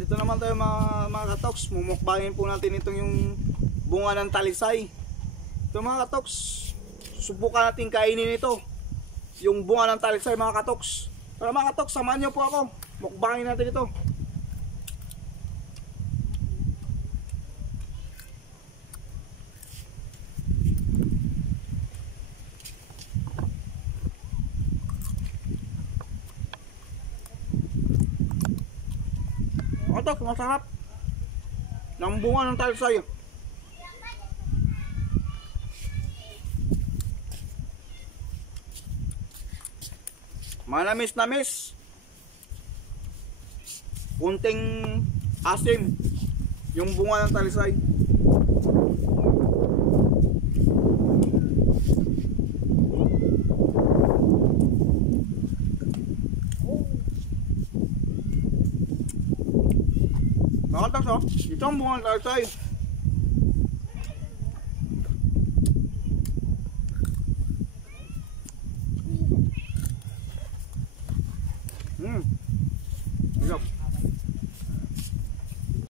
Dito naman tayo mga katoks, mumukbangin po natin itong yung bunga ng talisay. Ito mga katoks, subukan natin kainin ito, yung bunga ng talisay mga katoks. Tara mga katoks, samahan nyo po ako, mukbangin natin ito. Mga katoks, masarap ng bunga ng talisay. Manamis-namis, kunting asim yung bunga ng talisay. Nakatas oh, ito ang bunga ng talisay. Hirap.